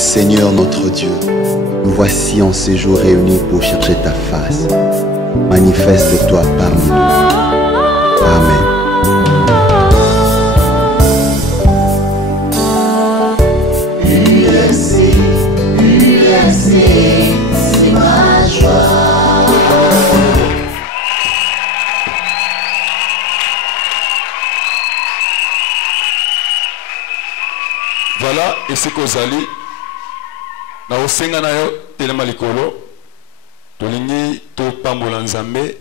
Seigneur notre Dieu, nous voici en séjour réunis pour chercher ta face. Manifeste-toi parmi nous. Amen. C'est ma joie. Voilà, et c'est que Zali, na osenga na yo telema likolo, tolingi to pambola nzambe,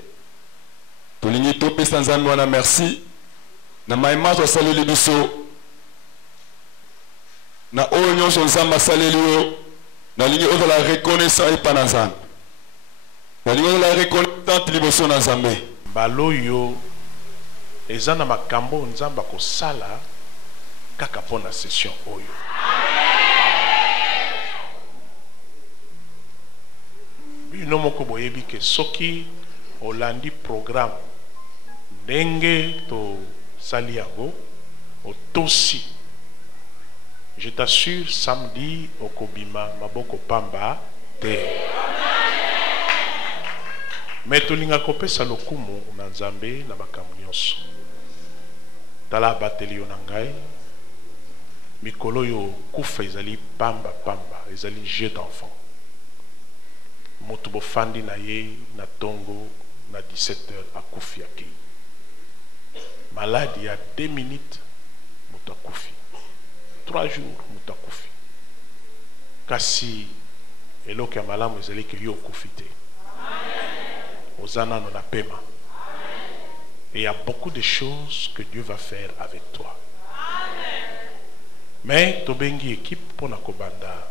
tolingi to pesa nzambe wana merci, na maima to saleli biso, na oyo nyonso nzamba saleli yo, na lingi ozo la reconnaissance epa na nzambe, na lingi ozo la reconnaissance liboso na nzambe. Baloyo eza na makambo nzamba kosala kaka pona session oyo. Bino moko boyebi ke soki olandi programme ndenge to sali yango otosi, je t'assure samedi okobima maboko pamba te. Mais tolinga kopesa lokumu na nzambe na makambo nyonso. Tala bateli yo na ngai, mikolo yo kufa ezali pamba pamba, ezali jeu d'enfant. Moto bofandi na ye na tongo na 17h akufi akei. Malade ya 2 minutes moto akufi. 3 jours moto akufi. Kasi eloko ya malamu ezali ke yo okufi te. Osana non paiement. Et il y a beaucoup de choses que Dieu va faire avec toi. Mais Tobengi équipe pour la Kobanda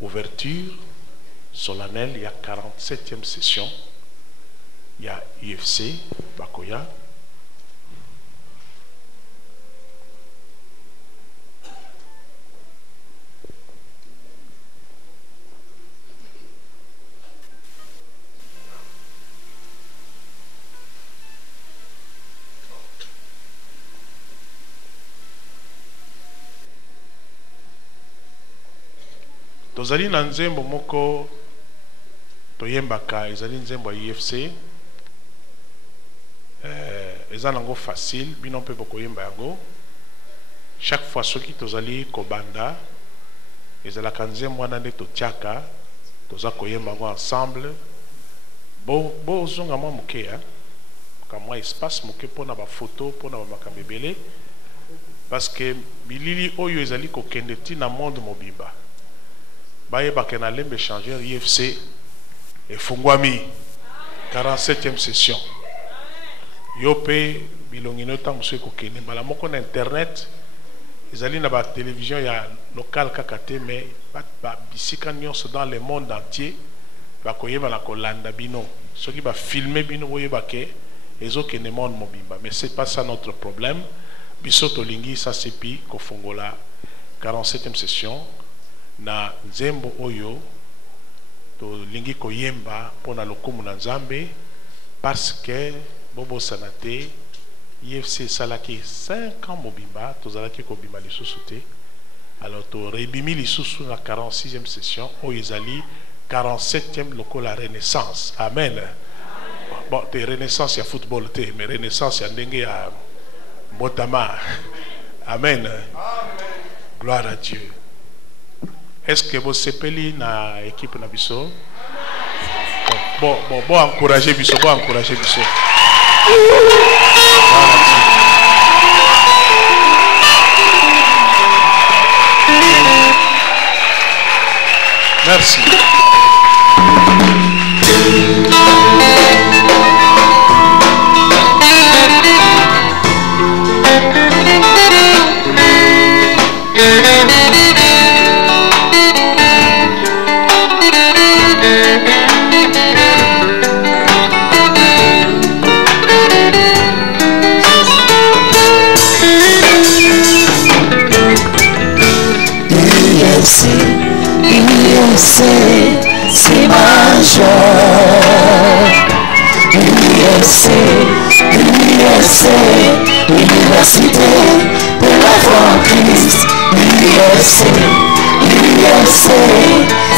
ouverture solennelle, il y a 47e session. Il y a UFC Bakoya. Tozali na nzembo moko toyembaka ezali nzembo ya UFC. Eza nango facile, bino mpe bokoyemba yango. Chaque fois soki tozali kobanda ezalaka nzembo wana nde totiaka toza koyemba yango ensemble. Bo zonga mwa moke ya kamwa espace moke mpona bafoto mpona bamakambo ebele, parce que bilili oyo ezali kokende ti na monde mobimba. Baye bakena lembe changer IFC et Fungwami 47e session. Yope bilongino tamuso kokene bala moko na internet ezali na ba télévision ya local kakate, mais ba bisika nyonso dans le monde entier ba koyeba na kolanda bino soki ba filmer bino boyeba ke ezokene monde mobimba. Mais c'est pas ça notre problème. Biso tolingi sa sepi ko fungola 47e session na nzembo oyo to lingi koyemba pona lokumu na nzambe, parce que bobo sanate IFC salaki 5 ans mobimba tozalaki kobima lisusu te. Alors to rebimi lisusu na 46e session oyo ezali 47e lokola renaissance. Amen. Bon, te renaissance ya football te, mais renaissance ya ndenge ya mbotama. Amen. Gloire à Dieu. Est-ce que vous sepeli na équipe na biso? Bon, encourager biso, encourager biso. Merci. C'est ma joie. UFC, Université de la foi en Christ. UFC,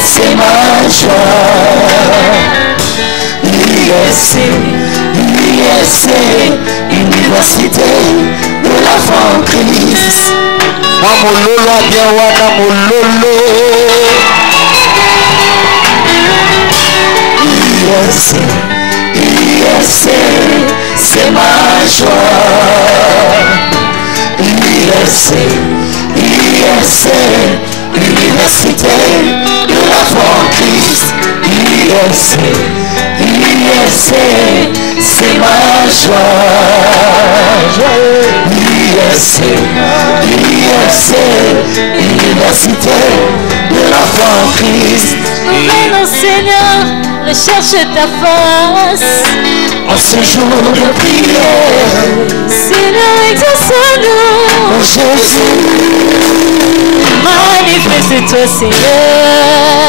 c'est ma joie. L'USC, Université de l'Enfant Christ. Moi mololo bien wana mololo. USC, c'est ma joie. USC, Université de l'Enfant Christ. USC, c'est ma joie. USC, Université de l'Enfant Christ. Mon Seigneur, recherche ta face. En ce jour de prière, Seigneur, exauce-nous. Oh Jésus, manifeste-toi, Seigneur.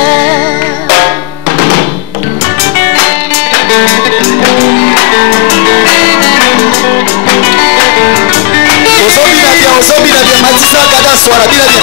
Ozobina bien, Matissa Gada Soara, bila bien.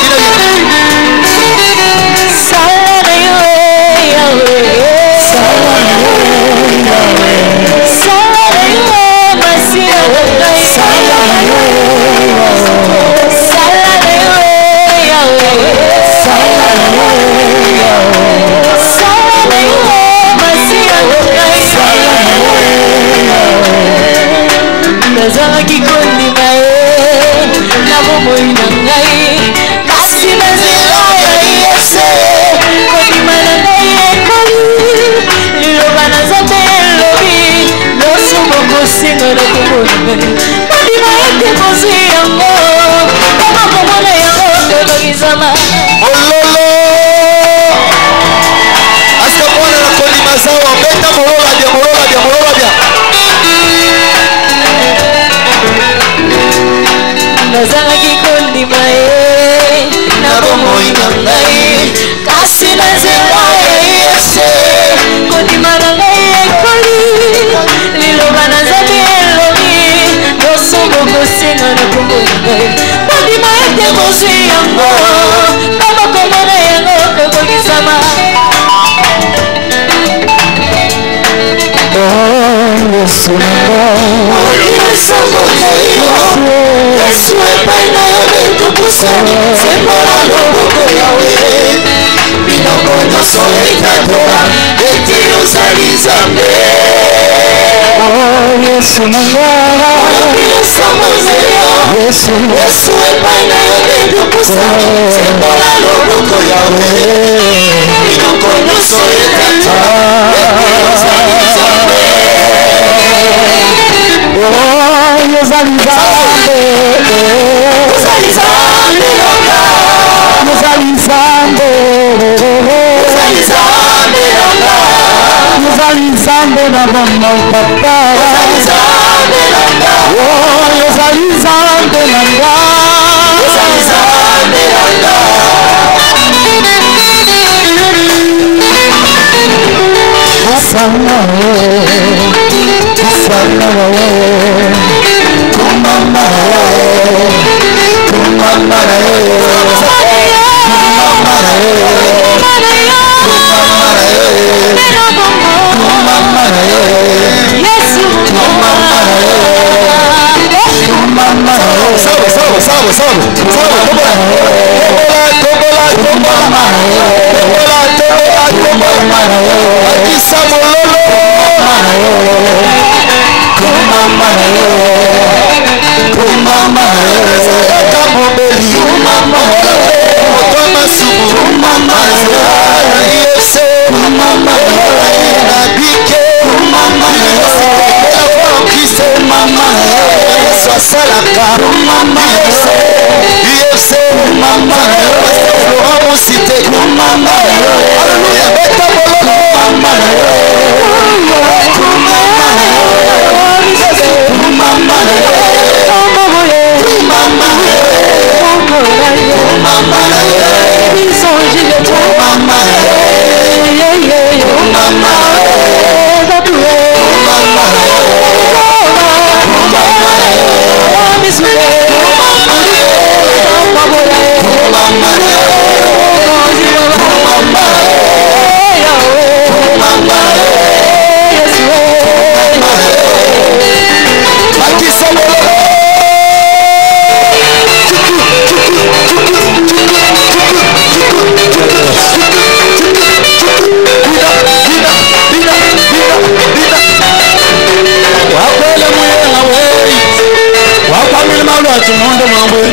akwamile malwatu mondo mwambwe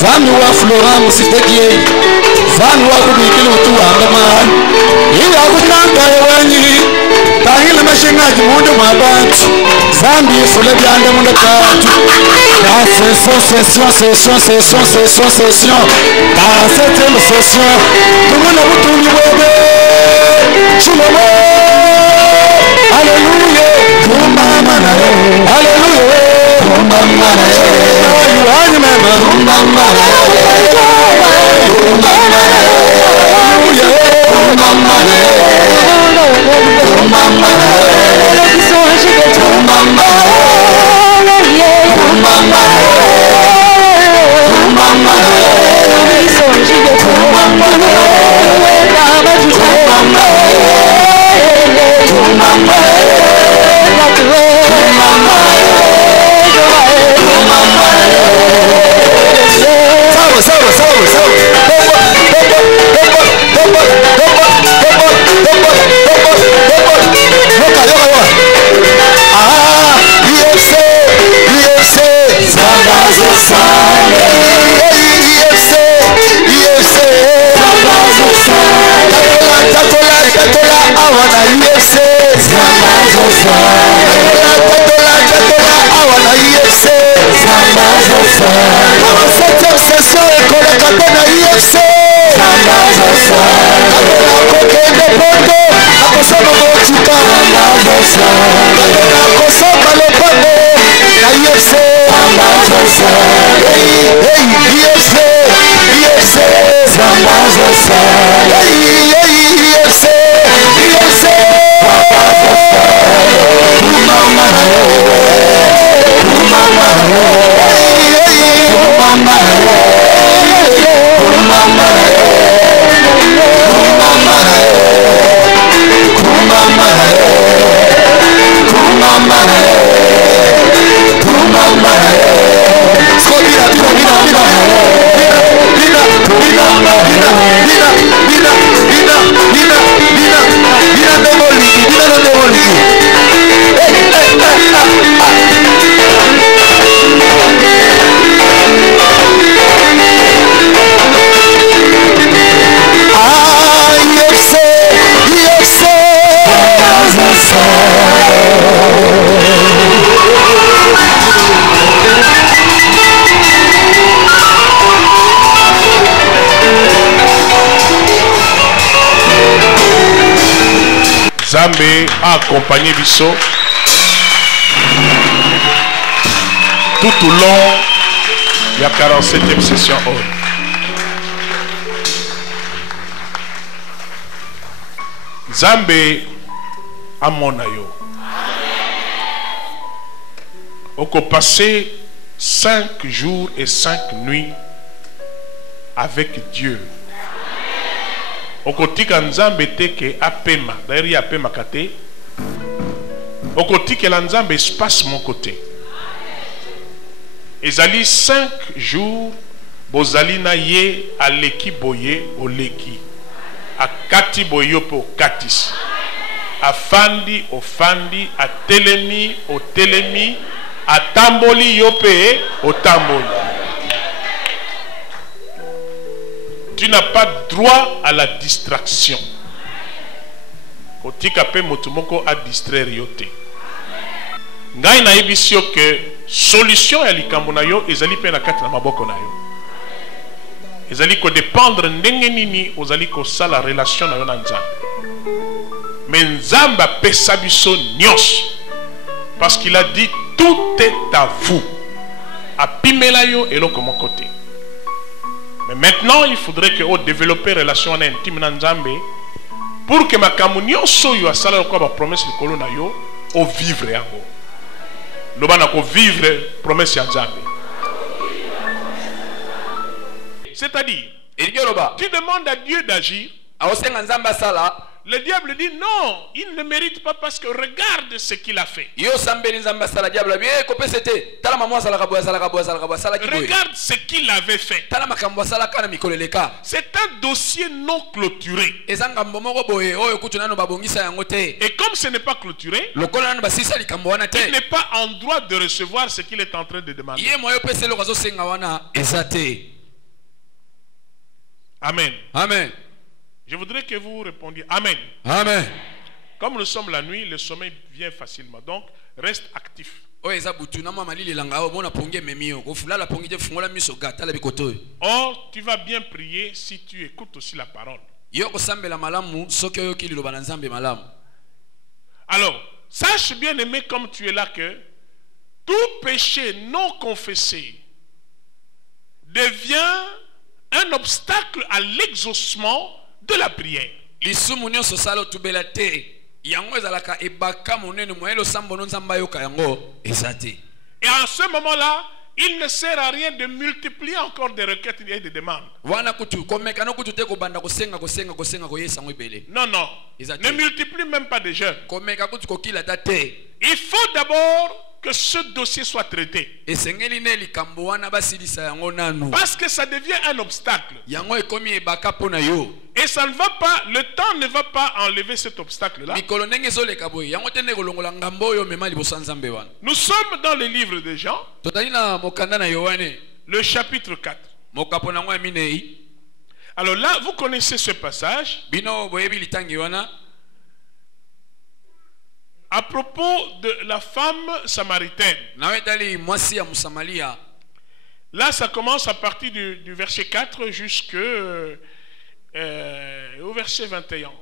zami wa Flora musitekie zami wa kubikile utuwanga man iyo akunanga yewenyi tahile mashingaji mondo mwabantu zambi fule byande mondo tatu la session ta septième session tumuna butungi bwebe shulomo Alléluia, kumama na yo. Alléluia, kumama na yo. Yuanyi mema, kumama na yo. Kumama na yo. Alléluia, kumama na yo. Kumama na yo. Kumama na yo. Kumama na yo. Kumama na yo. Kumama na yo. Zambé a accompagné Bisso tout au long de la 47e session. Zambé a mon ayo. On a passé 5 jours et 5 nuits avec Dieu. Okotika nzambe teke apema d'ailleurs il apema kate okotika la nzambe espace mon côté ezali 5 jours bozali na ye aleki boye oleki akati boyo po katis afandi ofandi atelemi otelemi atamboli yope otamboli. Tu n'as pas droit à la distraction. Kotika pe motumoko a distraire yote. Ngai na ebisio que solution ya likambo na yo ezali pe na kati na maboko na yo. Ezali ko dépendre ndenge nini ozali ko sala relation na yo na Nzambe. Mais Nzambe apesa biso nyos parce qu'il a dit tout est à vous. Apimela yo eloko mon côté. Mais maintenant, il faudrait que vous développiez une relation intime dans Nzambe pour que ma communion soit à sala quoi ma promesse de colonna yo au vivre yango. Lobana ko vivre promesse ya Nzambe. C'est-à-dire, tu demandes à Dieu d'agir le diable dit non, il ne mérite pas parce que regarde ce qu'il a fait. Regarde ce qu'il avait fait. C'est un dossier non clôturé. Et comme ce n'est pas clôturé, il n'est pas en droit de recevoir ce qu'il est en train de demander. Amen. Amen. Je voudrais que vous répondiez Amen. Amen. Comme nous sommes la nuit, le sommeil vient facilement. Donc, reste actif. Or, tu vas bien prier si tu écoutes aussi la parole. Alors, sache bien aimé comme tu es là que tout péché non confessé devient un obstacle à l'exaucement de la prière. Et en ce moment-là, il ne sert à rien de multiplier encore des requêtes et des demandes. Non, non. Ne multiplie même pas des jeûnes. Il faut d'abord que ce dossier soit traité. Parce que ça devient un obstacle. Et ça ne va pas, le temps ne va pas enlever cet obstacle-là. Nous sommes dans le livre de Jean, le chapitre 4. Alors là, vous connaissez ce passage. À propos de la femme samaritaine. Là, ça commence à partir du verset 4 jusqu'au verset 21.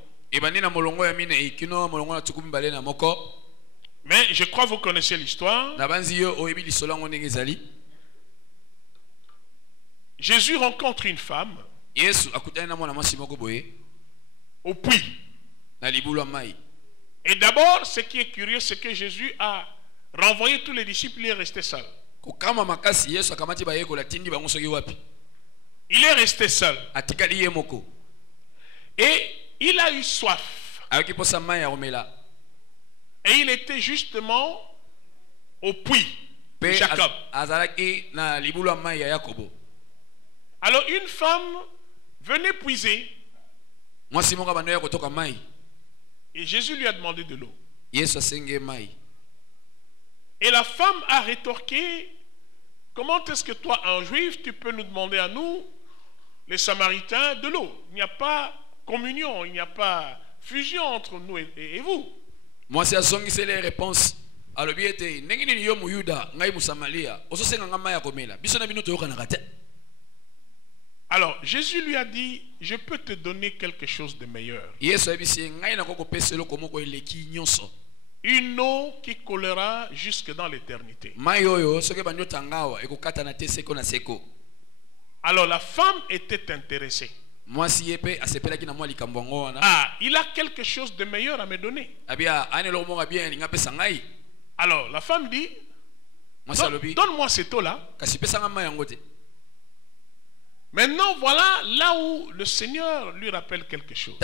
Mais je crois que vous connaissez l'histoire. Jésus rencontre une femme au puits. Et d'abord, ce qui est curieux, c'est que Jésus a renvoyé tous les disciples, il est resté seul. Il est resté seul. Et il a eu soif. Et il était justement au puits de Jacob. Alors une femme venait puiser. Et Jésus lui a demandé de l'eau. Et la femme a rétorqué, comment est-ce que toi, un juif, tu peux nous demander à nous, les Samaritains, de l'eau? Il n'y a pas communion, il n'y a pas fusion entre nous et vous. Moi, c'est les réponses. Alors, Jésus lui a dit, je peux te donner quelque chose de meilleur. Une eau qui coulera jusque dans l'éternité. Alors, la femme était intéressée. Ah, il a quelque chose de meilleur à me donner. Alors, la femme dit, donne-moi cette eau-là. Maintenant, voilà là où le Seigneur lui rappelle quelque chose.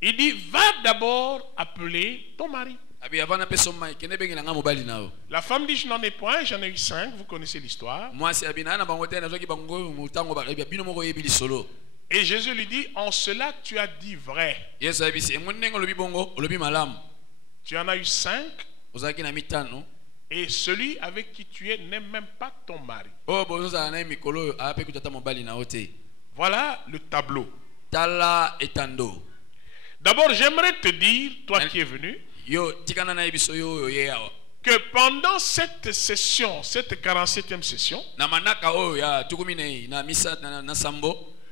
Il dit, va d'abord appeler ton mari. La femme dit, je n'en ai point, j'en ai eu 5, vous connaissez l'histoire. Et Jésus lui dit, en cela tu as dit vrai. Tu en as eu 5. Et celui avec qui tu es n'est même pas ton mari. Voilà le tableau. D'abord, j'aimerais te dire, toi qui es venu, que pendant cette session, cette 47e session,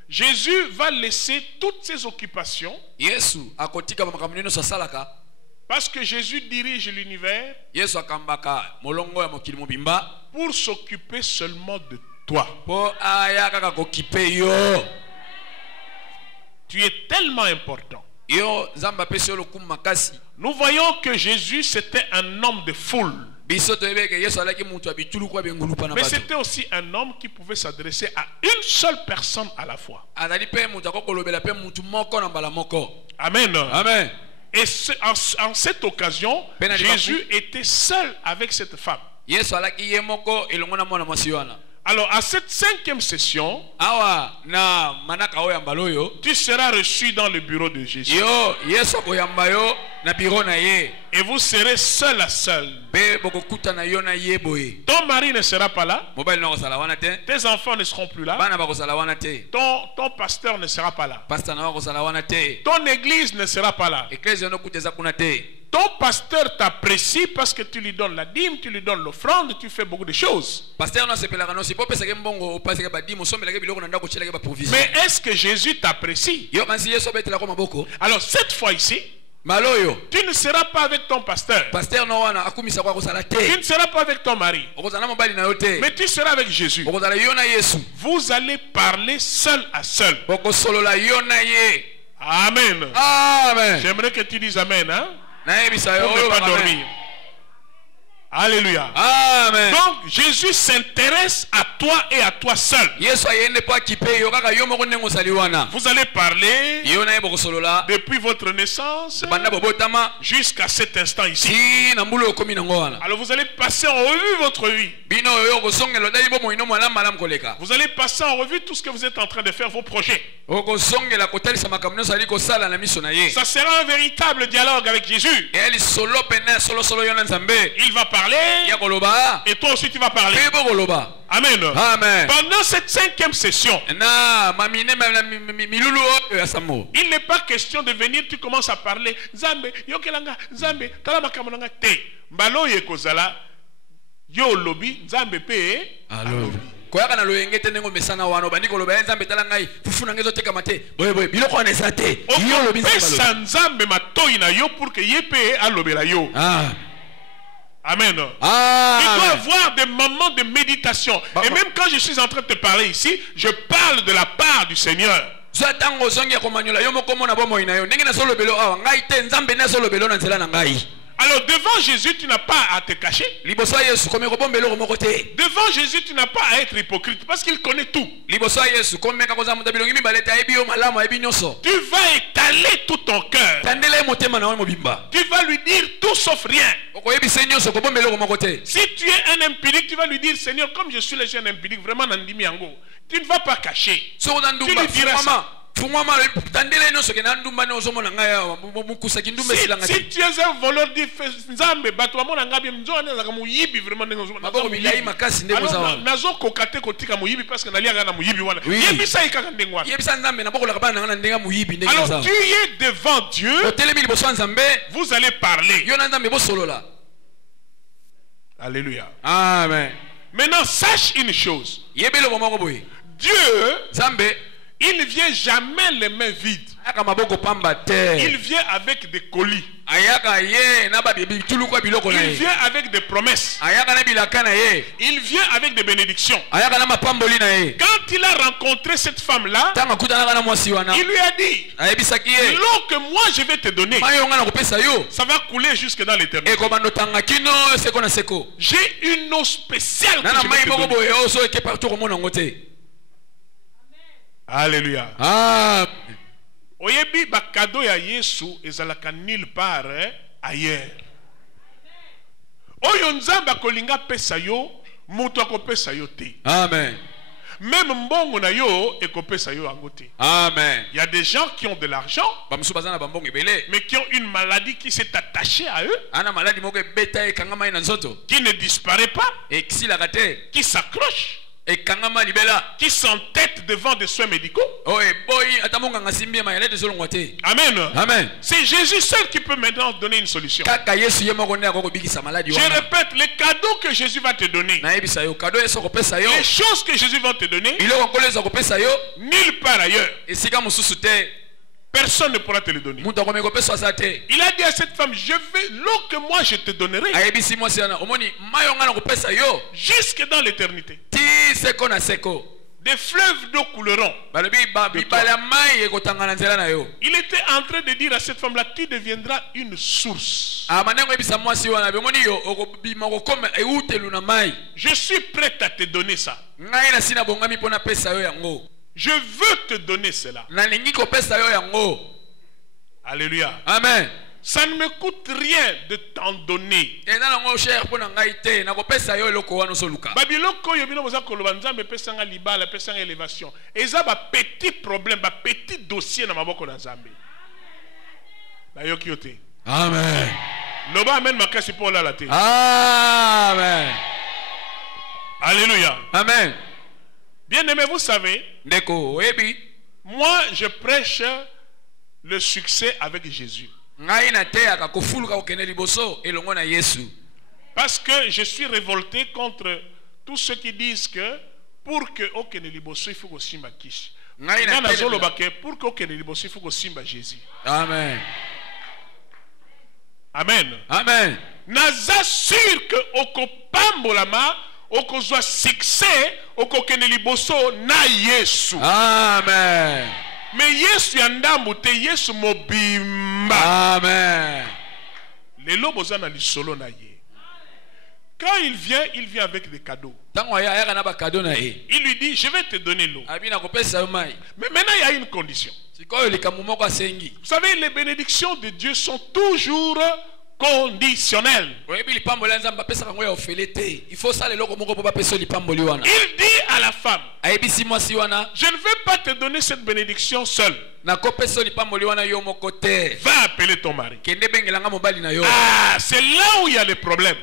Jésus va laisser toutes ses occupations. Parce que Jésus dirige l'univers pour s'occuper seulement de toi. Tu es tellement important. Nous voyons que Jésus c'était un homme de foule. Mais c'était aussi un homme qui pouvait s'adresser à une seule personne à la fois. Amen. Amen. Et en cette occasion, Jésus était seul avec cette femme. Alors, à cette 5e session, tu seras reçu dans le bureau de Jésus. Et vous serez seul à seul. Ton mari ne sera pas là. Tes enfants ne seront plus là. Ton pasteur ne sera pas là. Ton église ne sera pas là. Ton pasteur t'apprécie parce que tu lui donnes la dîme, tu lui donnes l'offrande, tu fais beaucoup de choses. Mais est-ce que Jésus t'apprécie? Alors cette fois ici, tu ne seras pas avec ton pasteur. Tu ne seras pas avec ton mari. Mais tu seras avec Jésus. Vous allez parler seul à seul. Amen. Amen. J'aimerais que tu dises Amen. Hein? Pour ne pas dormir. Alléluia. Amen. Donc Jésus s'intéresse à toi et à toi seul. Vous allez parler depuis votre naissance jusqu'à cet instant ici. Alors vous allez passer en revue votre vie. Vous allez passer en revue tout ce que vous êtes en train de faire, vos projets. Ça sera un véritable dialogue avec Jésus. Il va parler et toi aussi tu vas parler. Amen. Amen. Pendant cette 5e session, il n'est pas question de venir, tu commences à parler. Zambe, yokelanga, Zambe, talamakamanga te. Mbalo yekozala, yo lobby, Zambe pe. Alobi. Koyaka na loyengete nengo mesana wano bandiko loba nzambe tala ngai fufuna ngezo teka mate boye boye biloko na esate yo lobi nzambe matoyi na yo pour que yepe alobela yo. Ah. Amen. Ah, il doit avoir des moments de méditation. Et même quand je suis en train de te parler ici, je parle de la part du Seigneur. Alors devant Jésus, tu n'as pas à te cacher. Devant Jésus, tu n'as pas à être hypocrite parce qu'il connaît tout. Tu vas étaler tout ton cœur. Tu vas lui dire tout sauf rien. Si tu es un impudent, tu vas lui dire Seigneur, comme je suis le jeune impudent, vraiment Nandimi Yango, tu ne vas pas cacher. Tu lui diras ça. Si tu es un voleur, dis Nzambe, batouamon angabi mzone la muyibi vraiment nazo kokate kotika muyibi parce que nalia na muyibi wana. Yebisa ikaka ndengwa. Alors tu es devant Dieu. Vous allez parler. Alléluia. Amen. Maintenant sache une chose. Dieu, il ne vient jamais les mains vides. Il vient avec des colis. Il vient avec des promesses. Il vient avec des bénédictions. Quand il a rencontré cette femme-là, il lui a dit, l'eau que moi je vais te donner, ça va couler jusque dans l'éternité. J'ai une eau spéciale que je vais te donner. Alléluia. Oyebi ba cadeau ya Yesu ezalaka nulle part ailleurs. Oyo nzamba kolinga pesa yo, mutu akopesa yo te. Amen. Même mbongo na yo ekopesa yo yango te. Amen. Il y a des gens qui ont de l'argent, mais qui ont une maladie qui s'est attachée à eux, qui ne disparaît pas, qui s'accroche, qui s'entête devant des soins médicaux. Amen. Amen. C'est Jésus seul qui peut maintenant donner une solution. Je répète, les cadeaux que Jésus va te donner, les choses que Jésus va te donner, nulle part ailleurs, personne ne pourra te le donner. Il a dit à cette femme, je vais, l'eau que moi je te donnerai, jusque dans l'éternité. des fleuves d'eau couleront. Il était en train de dire à cette femme-là, tu deviendras une source. Je suis prête à te donner ça. Je veux te donner cela. Alléluia. Amen. Ça ne me coûte rien de t'en donner. Babiloko yobino moza kolobanza me pesanga libala pesanga élévation. Eza ba petit problème, ba petit dossier na maboko na Nzambe. Na yokiote. Amen. Loba amen makasi pour la laté. Amen. Alléluia. Amen. Bien-aimé, vous savez, moi je prêche le succès avec Jésus. Parce que je suis révolté contre tous ceux qui disent que pour que Okene Liboso il faut que Simba Kish. Pour que Okene Liboso il faut que Simba Jésus. Amen. Amen. Amen. Naza sûr que Okopambolama okozwa succès Okokene Liboso na Yesu. Amen. Mais Yesu yandambu te Yesu mobimba. Amen. Les lobos na lisolo na ye. Quand il vient avec des cadeaux. Il lui dit, je vais te donner l'eau. Mais maintenant il y a une condition. Vous savez, les bénédictions de Dieu sont toujours conditionnelles. Il dit à la femme, je ne vais pas te donner cette bénédiction seule. Va appeler ton mari. Ah, c'est là où il y a le problème.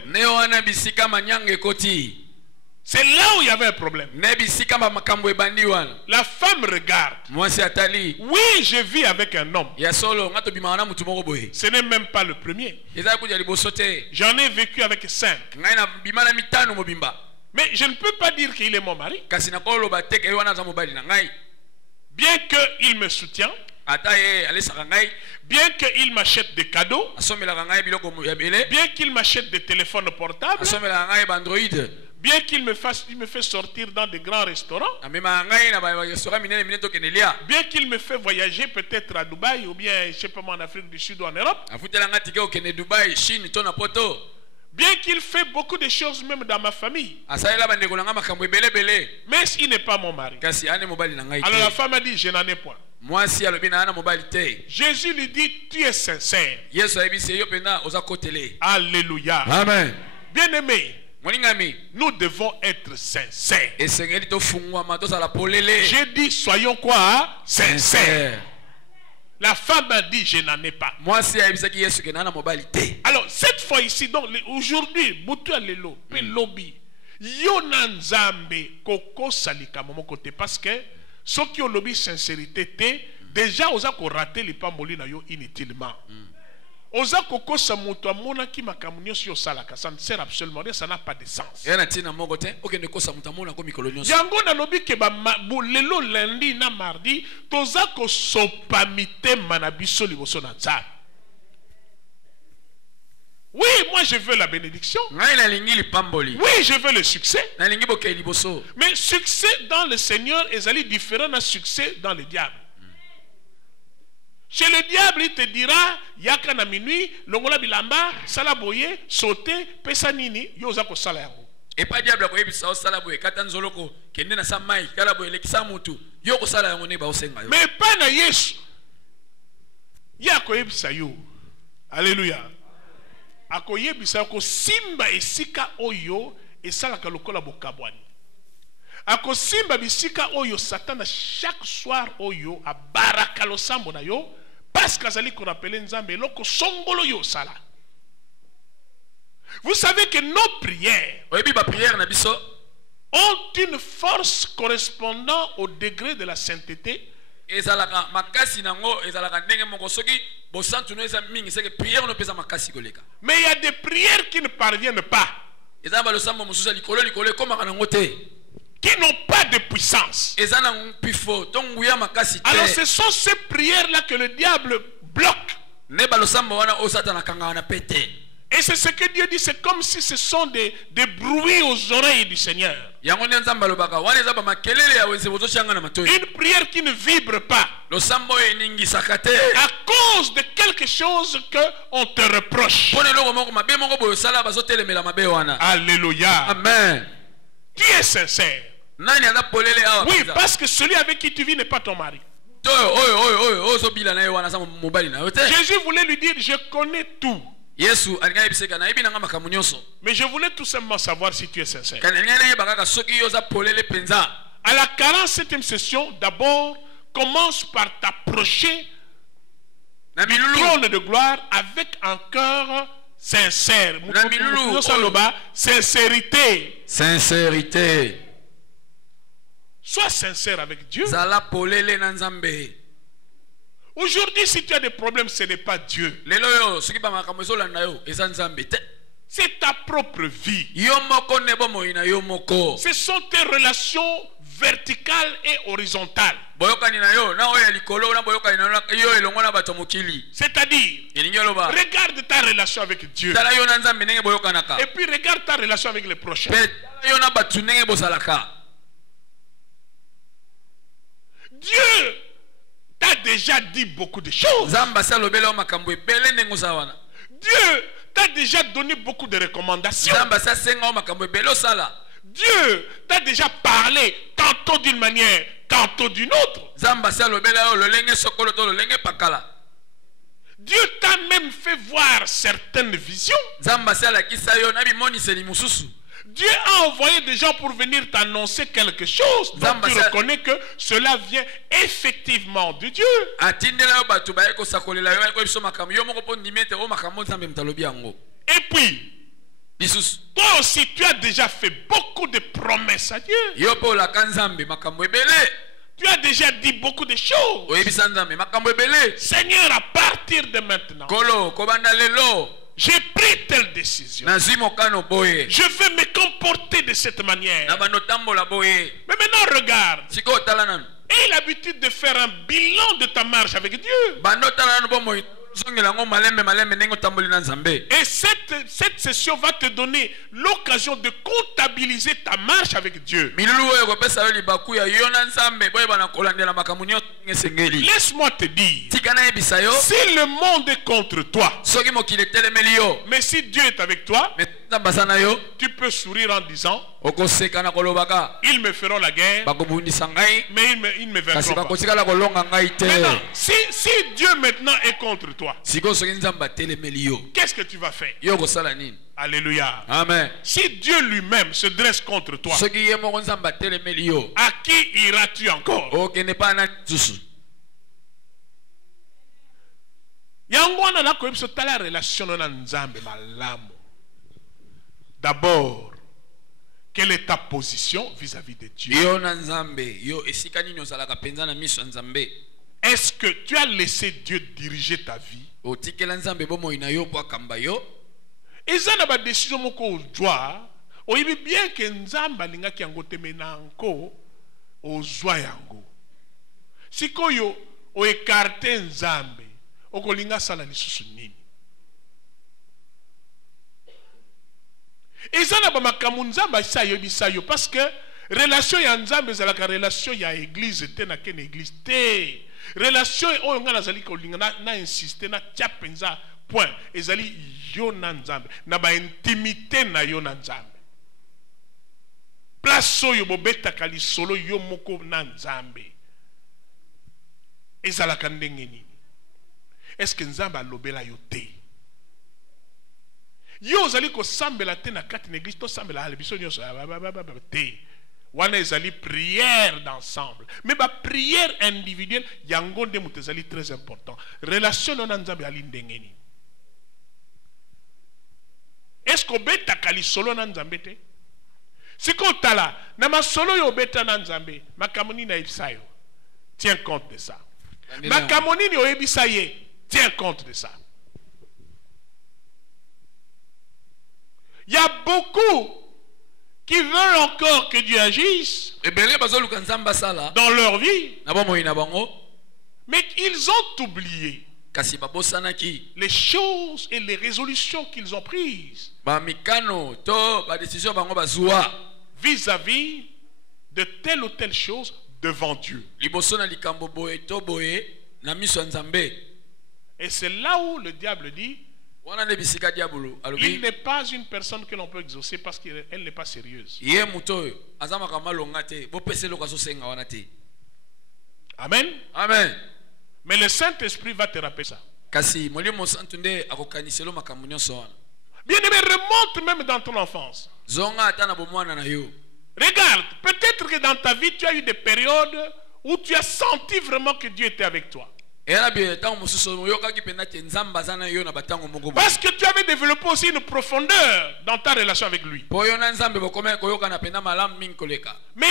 C'est là où il y avait un problème. La femme regarde. Oui, je vis avec un homme. Ce n'est même pas le premier. J'en ai vécu avec 5. Mais je ne peux pas dire qu'il est mon mari. Bien qu'il me soutienne, bien qu'il m'achète des cadeaux, bien qu'il m'achète des téléphones portables, bien qu'il me fait sortir dans de grands restaurants, bien qu'il me fait voyager peut-être à Dubaï ou bien je sais pas moi en Afrique du Sud ou en Europe, bien qu'il fait beaucoup de choses même dans ma famille, mais il n'est pas mon mari. Alors la femme a dit, je n'en ai point. Jésus lui dit, tu es sincère. Alléluia. Amen. Bien-aimé, nous devons être sincères. J'ai dit, soyons quoi? Sincères. La femme a dit, je n'en ai pas. Alors, cette fois ici, donc, aujourd'hui, Boutou Lelo, Lobby, Yonanzambe, Koko Salika, mon côté, parce que ceux qui ont lobby sincérité, déjà, on a raté les pamboli na yo inutilement. Oza koko sa mutu amona ki makamunyo sur salaka, ça ne sert absolument rien, ça n'a pas de sens. Yango na lobi ke ba lelo lundi na mardi toza ko sopamite manabiso liboso na nzambe. Oui, moi je veux la bénédiction. Oui, je veux le succès. Mais succès dans le Seigneur est différent d'un succès dans le diable. Chez le diable, il te dira, yaka na minuit, longola bilamba, salaboye, sauter, pesanini, yoza ko sala yango. Et pas diable ko yebisa osala boye katanzoloko kende na samai kala boye lekisa mutu yoko sala yango ne ba osenga yo. Mais pas na Yesu. Yako yebisa yo. Alléluia. Ako yebisa ko simba esika oyo esalaka lokola bokabwani. Ako simba bisika oyo Satan chaque soir oyo abaraka losambo na yo parce qu'azali ko rappeler nzambe loko songolo yo sala. Vous savez que nos prières ont une force correspondant au degré de la sainteté. Mais il y a des prières qui ne parviennent pas, qui n'ont pas de puissance. Alors ce sont ces prières-là que le diable bloque. Et c'est ce que Dieu dit, c'est comme si ce sont des bruits aux oreilles du Seigneur. Une prière qui ne vibre pas à cause de quelque chose qu'on te reproche. Alléluia. Amen. Tu es sincère. Oui, parce que celui avec qui tu vis n'est pas ton mari. Jésus voulait lui dire, je connais tout. Mais je voulais tout simplement savoir si tu es sincère. À la 47e session, d'abord, commence par t'approcher du trône de gloire avec un cœur sincère. Sincérité. Sincérité. Sois sincère avec Dieu. Aujourd'hui, si tu as des problèmes, ce n'est pas Dieu. C'est ta propre vie. Ce sont tes relations verticales et horizontales. C'est-à-dire, regarde ta relation avec Dieu. Et puis regarde ta relation avec les prochains. Dieu t'a déjà dit beaucoup de choses. Dieu t'a déjà donné beaucoup de recommandations. Dieu t'a déjà parlé tantôt d'une manière, tantôt d'une autre. Dieu t'a même fait voir certaines visions. Dieu a envoyé des gens pour venir t'annoncer quelque chose. Donc tu reconnais que cela vient effectivement de Dieu. Et puis, toi aussi tu as déjà fait beaucoup de promesses à Dieu. Tu as déjà dit beaucoup de choses. Seigneur, à partir de maintenant, j'ai pris telle décision. Je vais me comporter de cette manière. Mais maintenant regarde. Aie l'habitude de faire un bilan de ta marche avec Dieu. Et cette session va te donner l'occasion de comptabiliser ta marche avec Dieu. Laisse-moi te dire, si le monde est contre toi, mais si Dieu est avec toi, tu peux sourire en disant, ils me feront la guerre, mais ils ne me verront pas. Maintenant, si Dieu maintenant est contre toi, qu'est-ce que tu vas faire? Alléluia. Amen. Si Dieu lui-même se dresse contre toi, à qui iras-tu encore? D'abord, quelle est ta position vis-à-vis de Dieu? Est-ce que tu as laissé Dieu diriger ta vie? Et ça n'a pas décision moko joie. Oyibi bien que nzamba linga ki yango temena anko ozwa yango. Sikoyo o écarter nzambe, okolinga sala lisusu nini? Et ça n'a pas makambo nzamba sa yebisa yo parce que relation ya nzambe ezalaka relation ya église te na ken église te. Relation oyo nga nazali kolinga na insister na tia penza point ezali yo na nzambe na ba intimité na yo na nzambe. Place oyo bobetaka lisolo yo moko na nzambe ezalaka ndenge nini? Est-ce que nzambe alobela yo te? Yo ozali kosambela te na kati na église to sambela ale biso nyonso te. Wana ezali prière d'ensemble. Mais ba prière individuelle yango nde mutu ezali très important. Relation na nzambe ali ndenge nini? Est-ce que obetaka lisolo na nzambe te? Siko tala na masolo yo beta na nzambe makambo nini na yebisa yo? Tiens compte de ça. Makambo nini oyebisa ye? Tiens compte de ça. Il y a beaucoup qui veulent encore que Dieu agisse dans leur vie. Mais ils ont oublié kasi babosanaki les choses et les résolutions qu'ils ont prises bamikano to ba décision bango bazwa vis-à-vis de telle ou telle chose devant Dieu. liboso na likambo boye to boye na miso ya Nzambe. Et c'est là où le diable dit Wana ne bisika diabolo il alobi n'est pas une personne que l'on peut exaucer parce qu'elle n'est pas sérieuse. ye muto azama kama longa te bo peselo kaso senga wana te. Amen. Amen. Mais le Saint-Esprit va te rappeler ça. Kasi molimo santu nde akokaniselo makambo nyonso wana. Bien-aimé, remonte même dans ton enfance. Zonga ata na bomwana na yo. Regarde, peut-être que dans ta vie, tu as eu des périodes où tu as senti vraiment que Dieu était avec toi. Era bien tango mususu yo kaki penda te nzamba zana yo na batango moko. Parce que tu avais développé aussi une profondeur dans ta relation avec lui. Po yo na nzambe bokome ko yo kana penda malam min koleka. Mais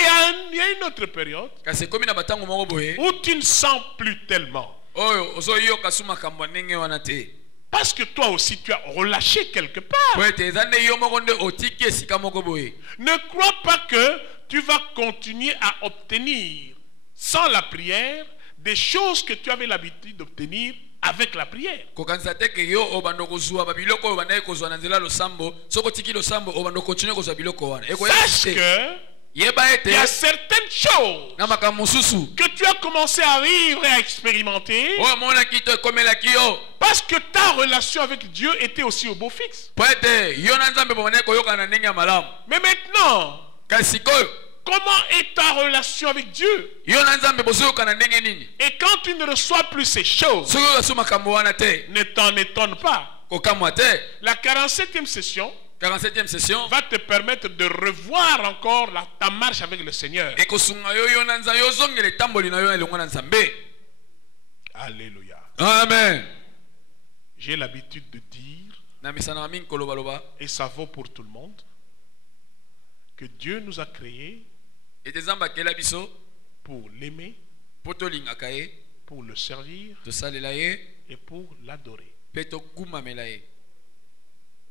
il y a une autre période Kasi komi na batango moko boye. où tu ne sens plus tellement. Oyo ozo yo kasuma kambo nenge wana te. Parce que toi aussi tu as relâché quelque part. Po te zande yo moko nde otiki esika moko boye. Ne crois pas que tu vas continuer à obtenir sans la prière des choses que tu avais l'habitude d'obtenir avec la prière. Kokanza te ke yo obando kozwa babiloko oyo bandaye kozwa na nzela losambo soko tiki losambo obando continue kozwa biloko wana. Sache que yeba il y ete a certaines choses na makambo mususu que tu as commencé à vivre et à expérimenter oyo mona kito komelaki yo parce que ta relation avec Dieu était aussi au beau fixe. po ete yo na nzambe bomane koyoka na ndenge ya malamu. Mais maintenant, Kasi sikoyo comment est ta relation avec Dieu? yo na nzambe bozoyoka na ndenge nini? Et quand tu ne reçois plus ces choses, Soki oyo asu makambo wana te ne t'en étonne pas. kokamwa te. La 47e session 47e session va te permettre de revoir encore ta marche avec le Seigneur. ekosunga yo yo na nzambe yo zongela etamboli na yo na elongo na nzambe. Alléluia. Amen. J'ai l'habitude de dire, Na misana mingi kolobaloba et ça vaut pour tout le monde, que Dieu nous a créés ete nzambe akela biso pour l'aimer, po tolingaka ye pour le servir tosalela ye et pour l'adorer. mpe tokumamela ye.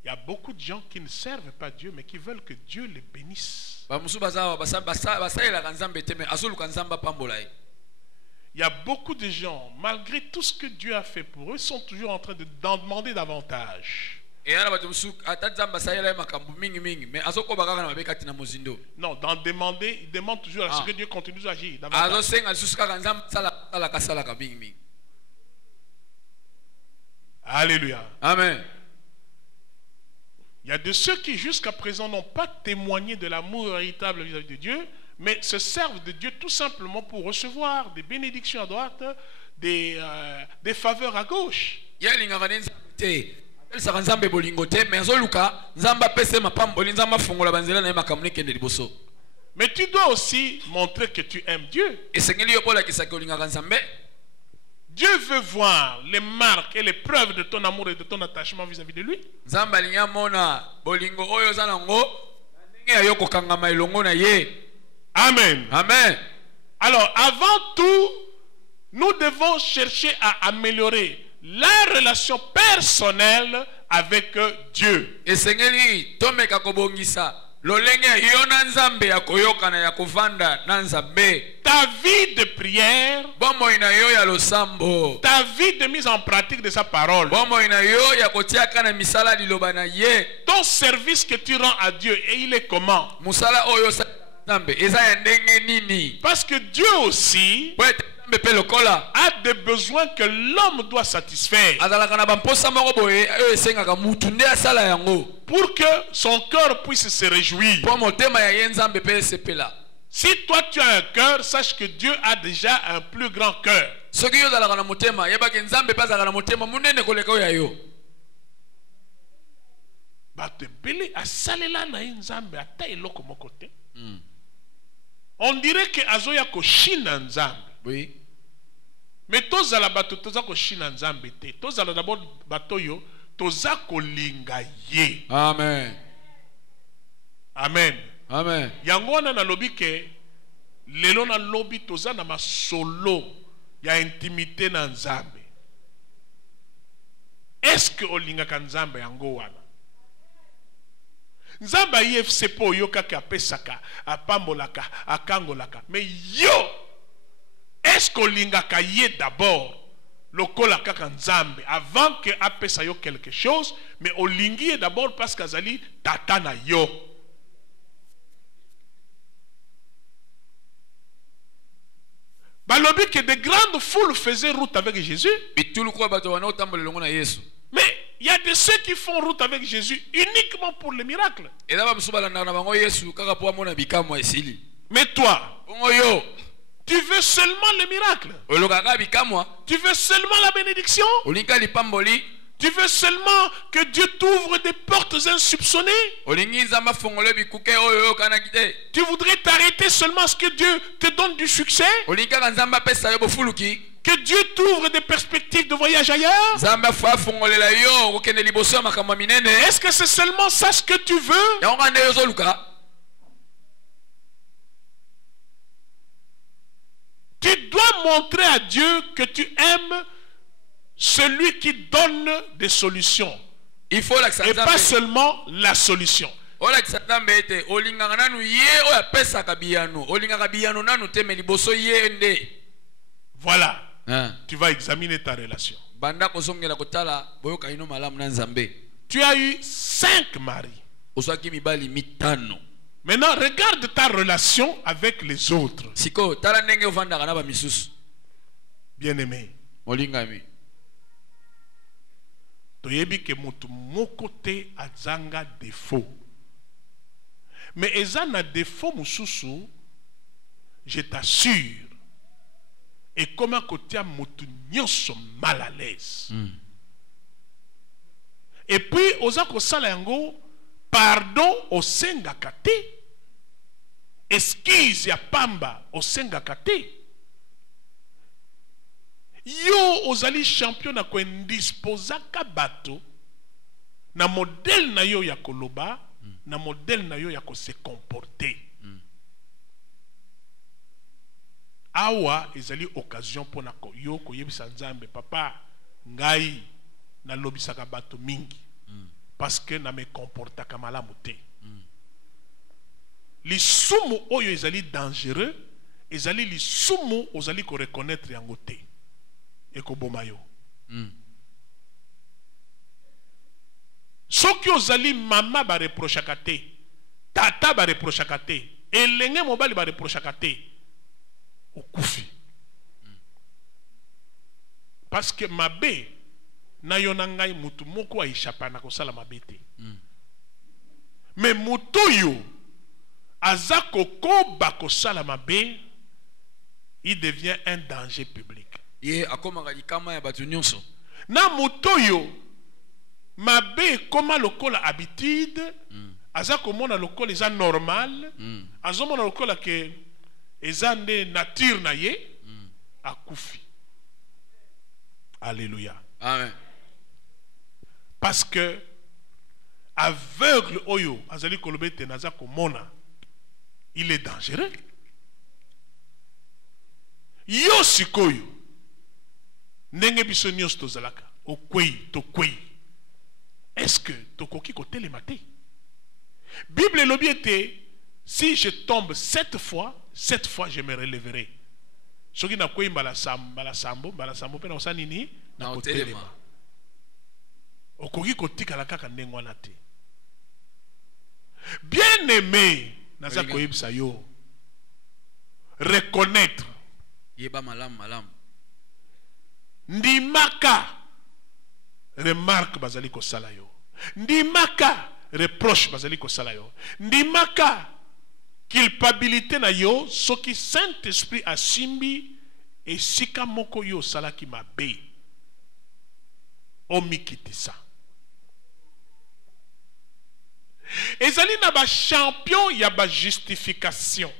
Il y a beaucoup de gens qui ne servent pas Dieu, mais qui veulent que Dieu les bénisse. bamosusu basalelaka nzambe te me azoluka nzambe apambola ye. Il y a beaucoup de gens, malgré tout ce que Dieu a fait pour eux, sont toujours en train d'en demander davantage. eyana bato mosusu ata nzambe asalela ye makambo mingi me azokoba kaka na mabe kati na mozindo. Non, d'en demander, il demande toujours à ce que Dieu continue d'agir davantage. azosenga lisusu kaka nzambe salaka mingi. Alléluia. Amen. Il y a de ceux qui jusqu'à présent n'ont pas témoigné de l'amour véritable vis-à-vis de Dieu, mais se servent de Dieu tout simplement pour recevoir des bénédictions à droite, des faveurs à gauche. yalingaka ne nzambe te alisaka nzambe bolingo te me azoluka nzambe apesa mapamboli nzambe afongola banzela na ye makambo nekende liboso. Mais tu dois aussi montrer que tu aimes Dieu. esengeli yo mpo olakisaka olingaka nzambe. Dieu veut voir les marques et les preuves de ton amour et de ton attachement vis-à-vis de lui. nzambe alingi amona bolingo oyo oza nango na ndenge ya yo kokangama elongo na ye. Amen. Amen. Alors, avant tout, nous devons chercher à améliorer la relation personnelle avec Dieu. esengeli tomeka kobongisa lolenge ya yo na nzambe ya koyokana ya kovanda na nzambe. Ta vie de prière, bomoi na yo ya losambo, ta vie de mise en pratique de sa parole, bomoi na yo ya kotiaka na misala liloba na ye. ton service que tu rends à Dieu, et il est comment? musala oyo sa nzambe eza ya ndenge nini? Parce que Dieu aussi po ete nzambe mpe lokola a des besoins que l'homme doit satisfaire azalaka na bamposa moko boye oyo esengaka mutu nde asala yango pour que son cœur puisse se réjouir. mpo motema ya ye nzambe mpe esepela. Si toi tu as un cœur, sache que Dieu a déjà un plus grand cœur. soki yo ozalaka na motema yebaki nzambe mpe azalaka na motema munene koleka oyo ya yo. bato ebele asalela na ye nzambe ata eloko moko te. On dirait que azoya koshina nzambe. Oui. Mais tozala bato toza koshina nzambe te. Tozala d'abord bato yo toza kolinga ye. Amen. Amen. Amen. Yango wana nalobi ke lelo na lobi toza na masolo ya intimité na nzambe. Est-ce que olingaka nzambe yango wana? Nzamba IFC po yo kaka apesaka, apambolaka, akangolaka. Mais yo, est-ce que lingaka ye d'abord? lokola kaka nzambe avant que apesa yo quelque chose, mais olingi d'abord parce qu'azali tata na yo. Balobi que de grandes foules faisaient route avec Jésus. Mais il y a de ceux qui font route avec Jésus uniquement pour le miracle. Mais toi, tu veux seulement le miracle. Tu veux seulement la bénédiction. Tu veux seulement que Dieu t'ouvre des portes insoupçonnées. Tu voudrais t'arrêter seulement à ce que Dieu te donne du succès. Que Dieu t'ouvre des perspectives de voyage ailleurs. Est-ce que c'est seulement ça ce que tu veux? Tu dois montrer à Dieu que tu aimes celui qui donne des solutions. Et pas seulement la solution. Voilà. Tu vas examiner ta relation. Tu as eu 5 maris. Maintenant, regarde ta relation avec les autres. Bien-aimé. Toyebi ke mutu moko te azanga défaut. Mais ezana défaut mususu, je t'assure. Et comment kotia mutu nyonso mal à l'aise. Et puis oza kosala yango pardon osengaka te. Excuse ya pamba osengaka te. Yo ozali champion na ko indisposaka bato na modèle na yo ya koloba, na modèle na yo ya ko se comporter. Awa ezali occasion pona ko yo ko yebisa nzambe papa ngai na lobisaka bato mingi parce que na me comportaka malamu te. Lisumu oyo ezali dangereux, ezali lisumu ozali ko reconnaître yango te. Eko bomayo. Soki ozali mama ba reprochaka te, tata ba reprochaka te, elenge mobali ba reprochaka te, okufi. Parce que mabe na yo na ngai mutu moko aishapa na kosala mabe te. Mais mutu yo azako koba kosala mabe, il devient un danger public. Na mutoyo mabe koma lokola habitude azako mona lokola eza normal azomona lokola ke eza nde nature na ye akufi. Alléluia. Amen. Parce que aveugle oyo azali kolobete nazako mona, il est dangereux. Yo sikoyo ndenge biso nyonso tozalaka okwei tokwei, est-ce que tokoki kotelema te? Bible elobi ete si je tombe 7 fois je me relèverai. Soki na kwei mbala sambo pe na osani nini na kotelema. Okoki kotikala kaka ndenge wana te. Bien aimé naza koyebisa yo reconnaître yeba malam ndimaka remarque bazali kosala yo, ndimaka reproche bazali kosala yo, ndimaka culpabilité na yo soki Saint-Esprit asimbi esika moko yo salaki mabe omikitisa. Ezali na ba champion ya ba justification.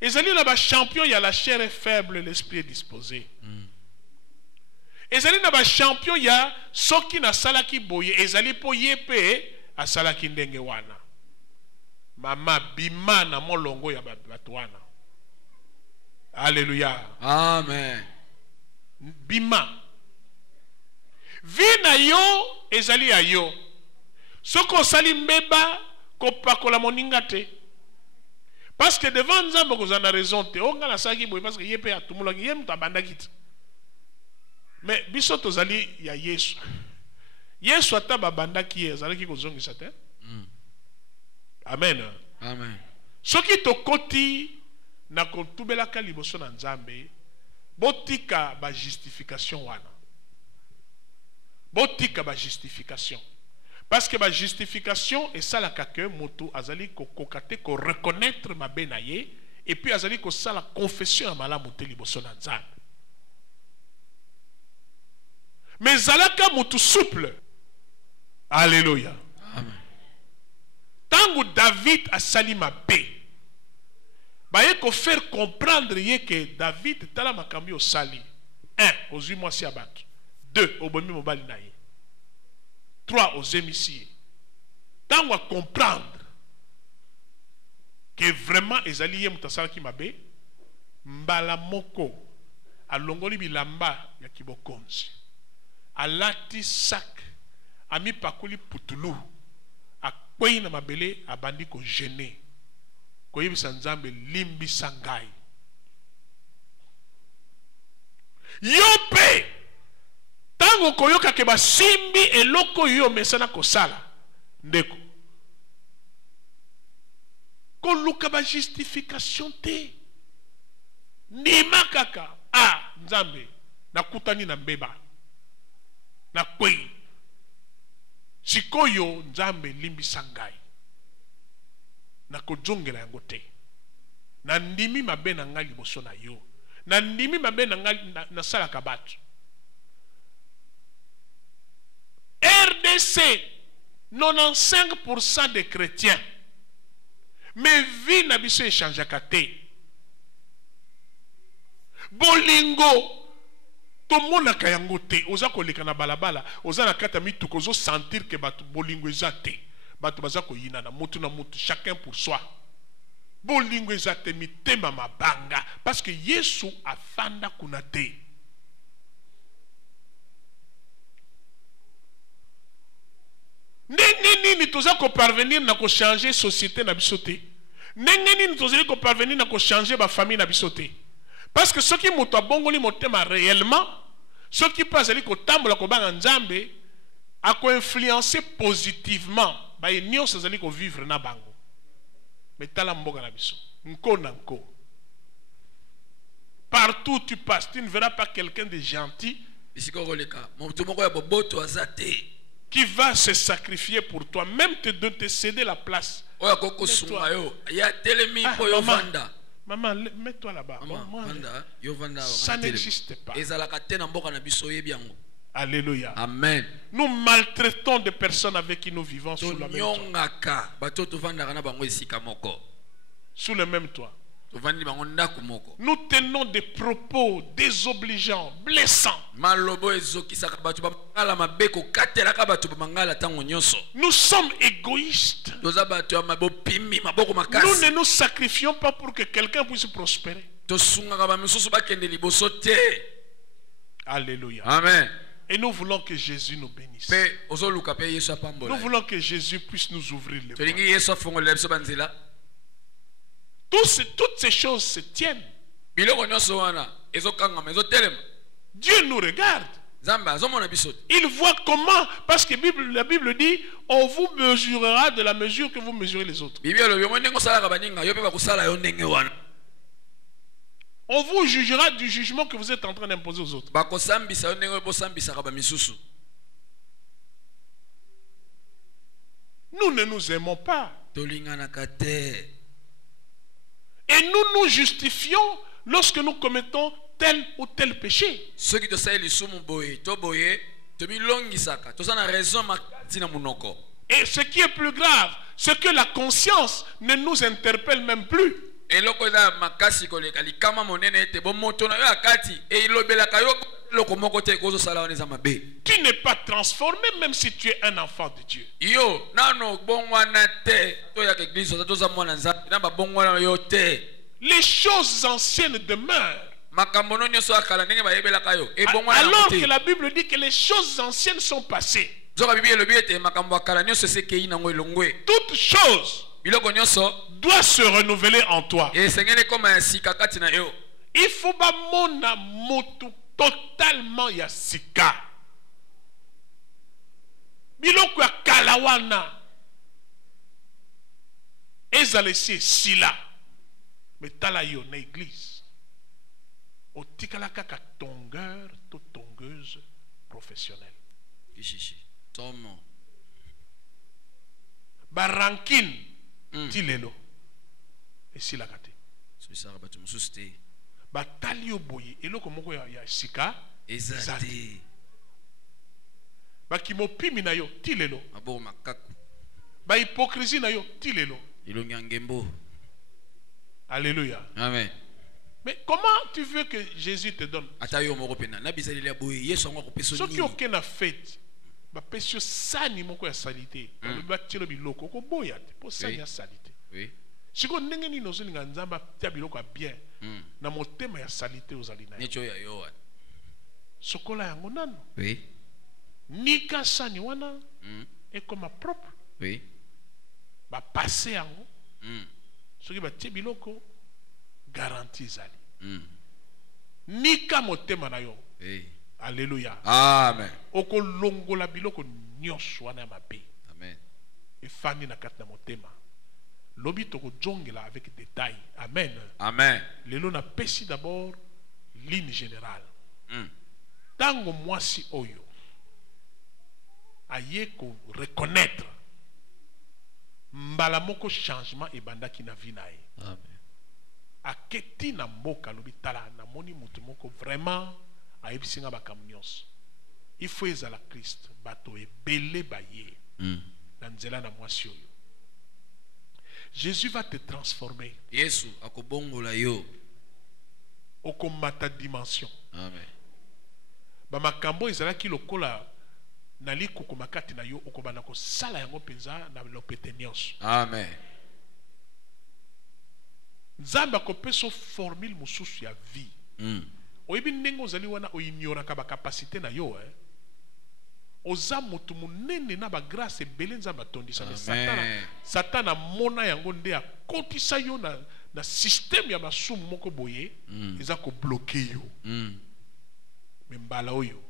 Ezali na ba champion ya la chair est faible, l'esprit est disposé. Ezali na ba champion ya soki na salaki boye, ezali po yepe a salaki ndenge wana. Mama bima na molongo ya bato wana. Alléluia. Amen. Bima. Vina yo ezali ya yo. Soko sali mbeba kopakola moninga te. Parce que devant Nzambe kozana raison te. Onga na saki boye parce que yepe atumula yem tabanda kit. Mais biso tozali ya Yesu. Yesu ata babanda ki ezali ki kozongisa te. Amen. Amen. Soki tokoti na kotubelaka liboso na Nzambe, botika ba justification wana. Botika ba justification. Parce que la justification est ça la que moto azali ko kokate ko reconnaître ma benaye et puis azali ko ça la confession à mala moto liboso na Nzambe. Mais zalaka moto souple. Alléluia. Amen. Tango David a sali ma paix. Baye ko faire comprendre que David tala makambi au sali. 1 aux 8 mois si abattu. 2 au bomi mobali naye. 3 aux émissiers. Tant on comprendre que vraiment les alliés mutasala ki mabe mbala moko alongoli bilamba ya kibokonzi alati sak ami pakuli putulu akwei na mabele abandi ko gêner ko yebisa Nzambe limbi sangai yope tango koyoka ke basimbi eloko yo mesana kosala ndeko koluka ba justification te nima kaka Nzambe nakutani na mbeba na kwei sikoyo Nzambe limbisa ngai na kojongela yango te na ndimi mabe na ngai liboso na yo na ndimi mabe na ngai na salaka batu. RDC, 95% des chrétiens. Mais vie n'a pas échangé à côté. Bolingo, tout le monde a kayango te. Oza koleka na balabala, oza na kata mitu kozo sentir que batu bolingo ezate. Batu baza ko yina na mutu na mutu, chacun pour soi. Bolingo ezate mitema mabanga parce que Yesu afanda kunate. Nini toza ko parvenir na ko changer société na bisoté. Nini toza ko parvenir na ko changer ba famille na bisoté. Parce que ceux qui moto bongoli motema réellement, ceux qui passent ali ko tambola ko banga Nzambe a ko influencer positivement ba union sazali ko vivre na bango. Mais tala mboga na biso. Nko na nko. Partout où tu passes, tu ne verras pas quelqu'un de gentil qui va se sacrifier pour toi, même te céder la place. Maman, mets-toi là-bas. Ça n'existe pas. Alléluia. Amen. Nous maltraitons des personnes avec qui nous vivons sous le même toit. Sous le même toit. Nous tenons des propos désobligeants, blessants. Nous sommes égoïstes. Nous ne nous sacrifions pas pour que quelqu'un puisse prospérer. Alléluia. Amen. Et nous voulons que Jésus nous bénisse. Nous voulons que Jésus puisse nous ouvrir les voies. Toutes ces choses se tiennent. Dieu nous regarde. Il voit comment, parce que la Bible dit, on vous mesurera de la mesure que vous mesurez les autres. On vous jugera du jugement que vous êtes en train d'imposer aux autres. Nous ne nous aimons pas. Et nous nous justifions lorsque nous commettons tel ou tel péché. Et ce qui est plus grave, c'est que la conscience ne nous interpelle même plus. Tu n'es pas transformé même si tu es un enfant de Dieu. Les choses anciennes demeurent. Alors que la Bible dit que les choses anciennes sont passées. Toute chose doit se renouveler en toi. Il faut pas mon motu totalement ya sika. Biloko ya kalawana. Ezalesi sila. Mais tala yo na église. O tikala kaka tongeur to tongeuse professionnelle. Kishishi. Tomo. Barankine. Tilelo. Et sila kate. Soisara batu mususte. Batali yo boye. Eloko moko ya sika. Ezate. Bakimopimi na yo. Tilelo. Mabo makaku. Ba hypocrisie na yo. Tilelo. Ilonyangembo. Alléluia. Amen. Mais comment tu veux que Jésus te donne? Atayo moko pena. Na bisalela boye yeso ngo kopeso Ce ni. qui aucun a fait. Ba pesio sani moko ya salité. Ba tilo biloko ko boya te. Po sani ya salité. Oui. Siko ndenge ni nozo linga nzamba tia biloko ya bien. Na motema ya salité ozali na. Necho ya yo. Sokola yango nano. Oui. Nika sani wana. Et comme propre. Oui. Ba passer yango. Soki ba tia biloko garantie zali. Nika motema na yo. Oui. Alléluia. Amen. Oko longola biloko nyonso wana mabe. Amen. Et fani na kat na motema. Lobi toko jongela avec détail. Amen. Amen. Lelo na pesi d'abord ligne générale. Tango mwasi oyo aye ko reconnaître mbala moko changement e bandaki na vie na ye. Amen. Aketi na mboka lobi tala na moni mutu moko vraiment ayebisinga makambo nyonso. Il faut ezala Christ bato ebele baye na nzela na mwasi oyo. Jésus va te transformer. Yesu akobongola yo. Okomata dimension. Amen. Ba makambo ezalaki lokola na likuku makati na yo okobana ko sala yango penza na lopete nyonso. Amen. Nzamba kopeso formule mususu ya vie. Oyebi ndenge ozali wana oignoraka ba capacité na yo oza mutu munene na ba grâce ebele nzamba tondisa na satana mona yango nde akotisa yo na système ya masumu moko boye eza ko bloquer yo. Mais mbala oyo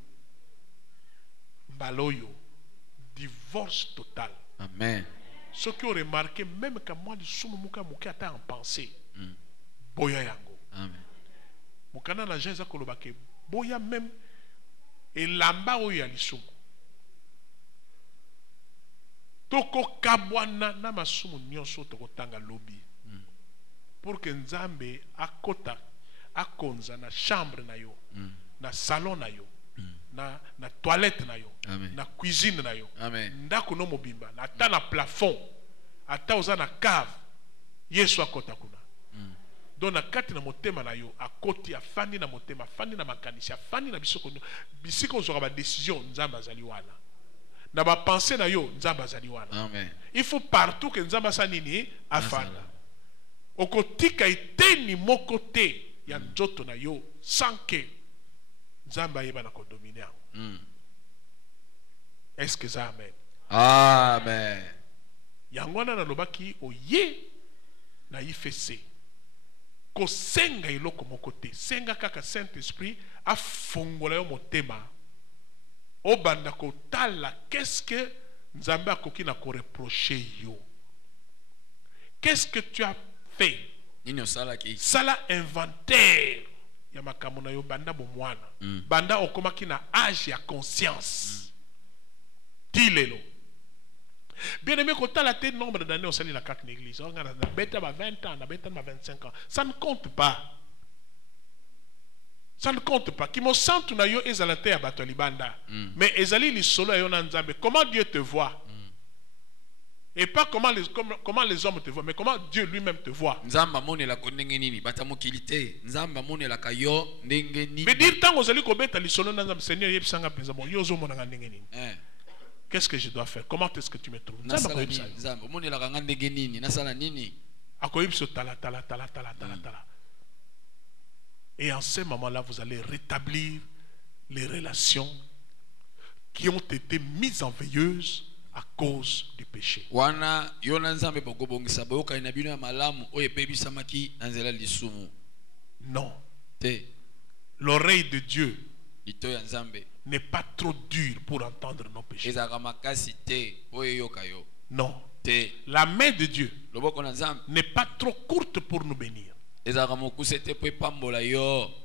divorce total. Amen. Ce qui ont remarqué même quand moi le sumu muka muka ata en pensée. Boya yango. Amen. Mukana na gens kolobake boya même elamba oyo ya lisumu. Toko kabwana na masumu nyonso toko tanga lobi. Pour que Nzambe akota akonza na chambre na yo, na salon na yo, na toilette na yo, na cuisine na yo. Ndako no mobimba, na ata na plafond, ata oza na cave, Yesu akota kuna. Donc na kati na motema na yo, akoti afandi na motema, afandi na makanisi, afandi na bisiko ozora ba décision Nzamba azali wana. Na ba pensée na yo Nzamba azali wana. Amen. Il faut partout que Nzamba sa nini afanda. Okotika iteni moko te ya njoto na yo sans que Nzamba yeba na kondominer. Est-ce que ça amen? Amen. Yangwana na lobaki oye na IFC. Ko senga iloko moko te. Senga kaka Saint-Esprit a fongola yo motema. Obanda ko tala qu'est-ce que Nzambe akoki na ko reprocher yo? Qu'est-ce que tu as fait? Nino sala ki sala inventaire ya makambo na yo banda bomwana. Banda okomaki na âge ya conscience. Tilelo. Bien aimé, quand tu as la nombre d'années au sein de la carte d'église, on a 20 ans, on a 25 ans. Ça ne compte pas. Ça ne compte pas. Qui me sent na yo ezalate abato libanda. Mais ezali li solo yo na Nzambe. Comment Dieu te voit? Et pas comment les hommes te voient, mais comment Dieu lui-même te voit. Nzamba mone la konenge nini bata mokilité. Nzamba mone la kayo ndenge nini. Mais dire tant ozali ko beta li solo na Nzambe Seigneur yebisanga penza bon yo zo mona ndenge nini. Qu'est-ce que je dois faire? Comment est-ce que tu me trouves? Nzamba mone la kanga ndenge nini nasala nini. Akoyibso tala. Et en ce moment-là, vous allez rétablir les relations qui ont été mises en veilleuse à cause du péché. Wana yona Nzambe bokobongisa boyoka ina bino ya malamu oye pebisamaki na nzela lisumu. Non. Te. L'oreille de Dieu n'est pas trop dur pour entendre nos péchés. Non. La main de Dieu n'est pas trop courte pour nous bénir. Mais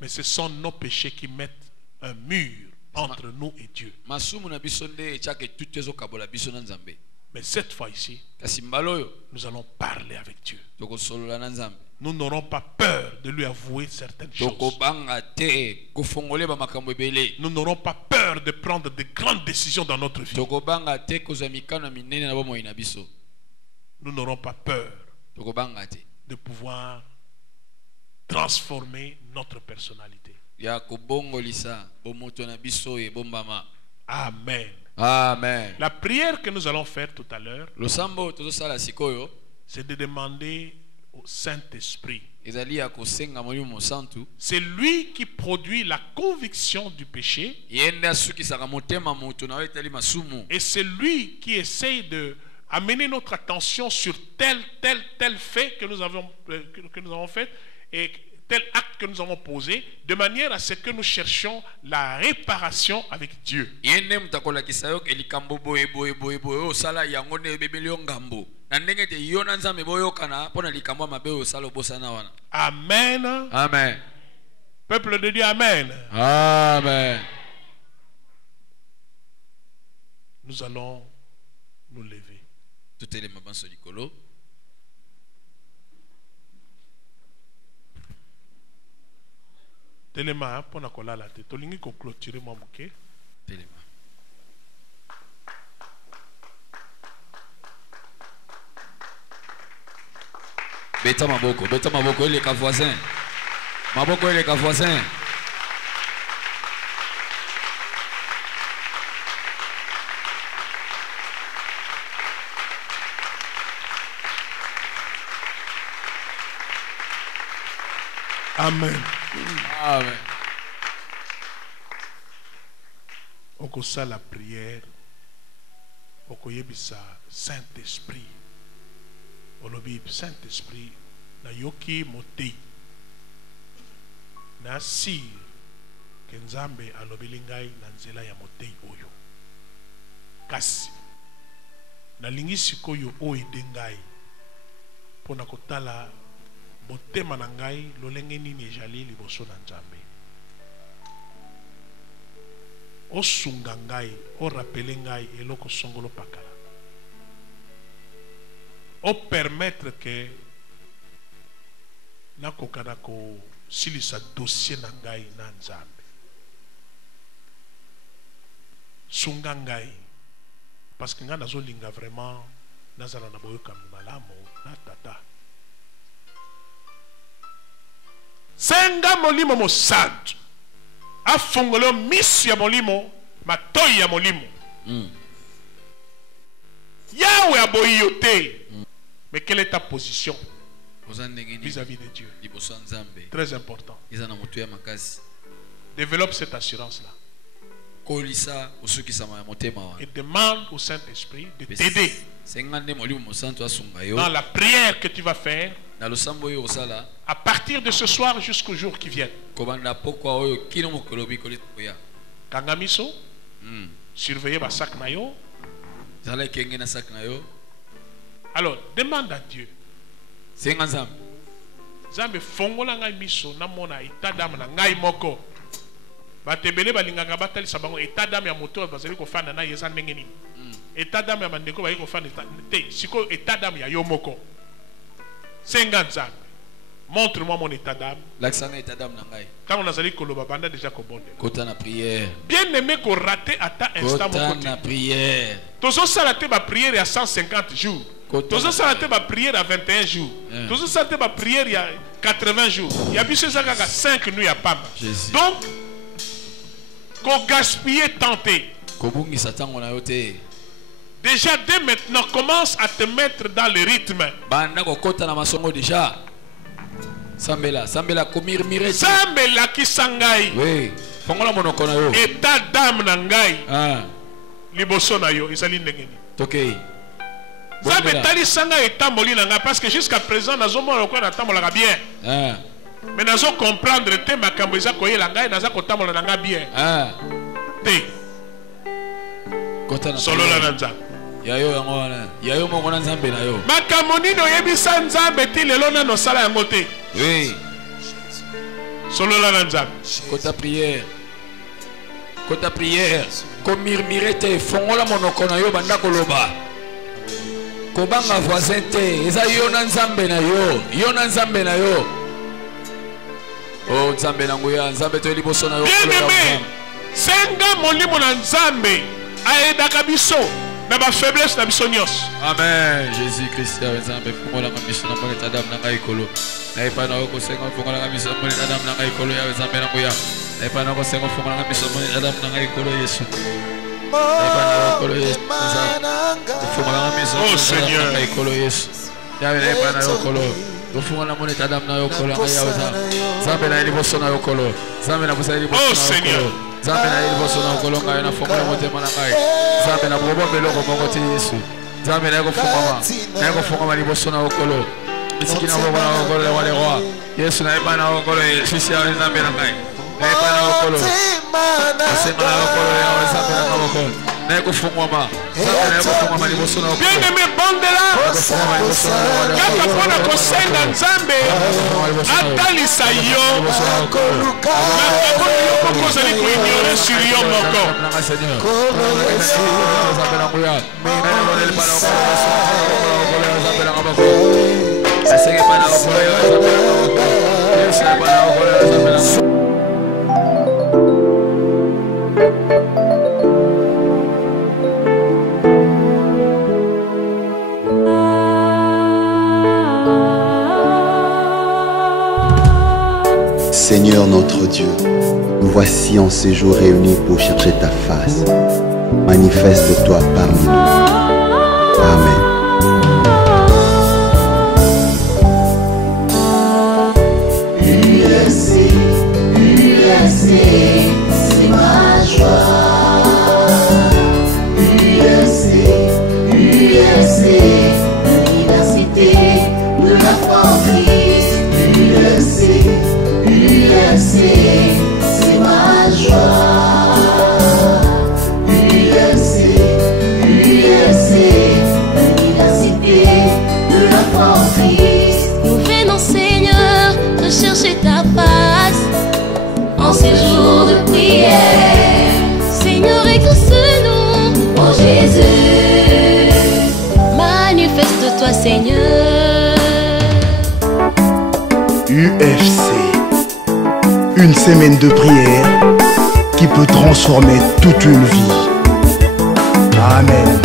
ce sont nos péchés qui mettent un mur entre nous et Dieu. Mais cette fois ici, nous allons parler avec Dieu. Nous n'aurons pas peur de lui avouer certaines choses. Nous n'aurons pas peur de prendre de grandes décisions dans notre vie. Nous n'aurons pas peur de pouvoir transformer notre personnalité. Amen. Amen. La prière que nous allons faire tout à l'heure, c'est de demander au Saint-Esprit. C'est lui qui produit la conviction du péché. Et c'est lui qui essaye de amener notre attention sur tel fait que nous avons fait et tel acte que nous avons posé, de manière à ce que nous cherchions la réparation avec Dieu. Amen. Amen. Peuple de Dieu, amen. Amen. Nous allons nous lever. Telema pour na kola la tête. Tolingi ko clôturer moi moké. Telema. Beta maboko, ele ka voisin. Maboko ele ka voisin. Amen. Amen. Okosa la prière. Okoyebisa Saint-Esprit. Olobi Saint-Esprit na yoki motei. Na sir ke Nzambe alobeli ngai na nzela ya motei oyo. Kasi nalingi sikoyo oyede ngai pona kotala botema na ngai lolenge nini ejali liboso na Nzambe. Osunga ngai, orapele ngai eloko songolo pakala. O permettre que nakoka ko silisa dossier na ngai na Nzambe. Sunga ngai parce que nga nazolinga vraiment nazala na boyoka malamu na tata. Senga molimo mo santo afungolo misu ya molimo matoi ya molimo. Yahweh aboyote. Mais quelle est ta position vis-à-vis de Dieu? Très important. Développe cette assurance-là. Et demande au Saint-Esprit de t'aider dans la prière que tu vas faire à partir de ce soir jusqu'au jour qui vient. Kangamiso, surveillez ma sac nayo. Alors, demande à Dieu. Zambe fongola ngai miso na mona itadam na ngai moko. Batebele balinganga batali sabango itadam ya moto bazali ko fana na yeza ndenge nini. Itadam ya mandeko ba ko fana te siko itadam ya yo moko. Senga Nzambe. Montre-moi mon état d'âme. Quand on a sali koloba banda déjà ko bonde. Kota na prière. Bien aimé ko rater à ta instant mon côté. Kota na prière. Tozo salate ba prière à 150 jours. Tozo salate ba prière à 21 jours. Tozo salate ba prière il y a 80 jours. Il y a bis ça 5 nuits à Pam. Donc ko gaspiller tenter. Ko bungi satango na yote. Déjà dès maintenant commence à te mettre dans le rythme. Banda ko kota na masongo déjà. Sambela komirmire. Sambela kisangai. Oui. Fongola monoko na yo. État d'âme na ngai. Liboso na yo ezali ndengeni. Okay. Zambe tali sanga état moli na ngai parce que jusqu'à présent nazomona ko na tambola bien. Mais nous allons comprendre te makambo eza koyela ngai naza kotambola na nga bien. Te. Solo la nzambe. Yayo yango wana. Yayo moko na nzambe na yo. Makambo nini oyebisa nzambe ti lelo na nosala yango te. Oui. Solo la nzambe. Kota prière. Kota prière. Ko murmurer te fongola monoko na yo banda koloba. Kobanga voisin te. Eza yo na nzambe na yo. Yo na nzambe na yo. Oh nzambe na nguya nzambe to liboso na yo. Bien-aimé. Senga molimo na nzambe. Aidaka biso. Na ba faiblesse na biso nyos. Amen. Jésus Christ ya nzambe fongola ka biso na mole tadam na ngai kolo. Na ipa na ko senga fongola ka biso mole tadam na ngai kolo ya nzambe na nguya. Na ipa na ko senga fongola ka biso mole tadam na ngai kolo Yesu. Na ipa na ko kolo Yesu. Fongola ka biso Oh Seigneur. na ngai kolo Yesu. Ya na ipa na ko kolo. Fongola mole tadam na yo kolo ya nzambe na liboso na yo kolo. Nzambe na bosa liboso na yo. Oh Seigneur. Nzambe na liboso na kolo ngai na fongola motema na ngai. Nzambe na bobo beloko moko ti Yesu. Nzambe na ko fongama liboso na kolo. Isiki na bobo na kolo le wale roi. Yesu na ipa na kolo Yesu ya nzambe na ngai. Na ipa na kolo. Asema na kolo ya nzambe na kolo. Na ko fongama. Nzambe na ko fongama liboso na kolo. Bien-aimé bondela. Kaka pona kosenga nzambe. Atalisa yo. Kozali kuignore sur yo moko. Seigneur notre Dieu, nous voici en séjour réunis pour chercher ta face. Manifeste-toi parmi nous. Amen. UEC, c'est ma joie. UEC, l'université de la France. UEC, c'est ma joie. UEC, l'université de la France. Nous venons, Seigneur, rechercher ta face en ces jours de prière. Seigneur, exauce-nous, oh Jésus. Manifeste-toi, Seigneur. UFC, une semaine de prière qui peut transformer toute une vie. Amen.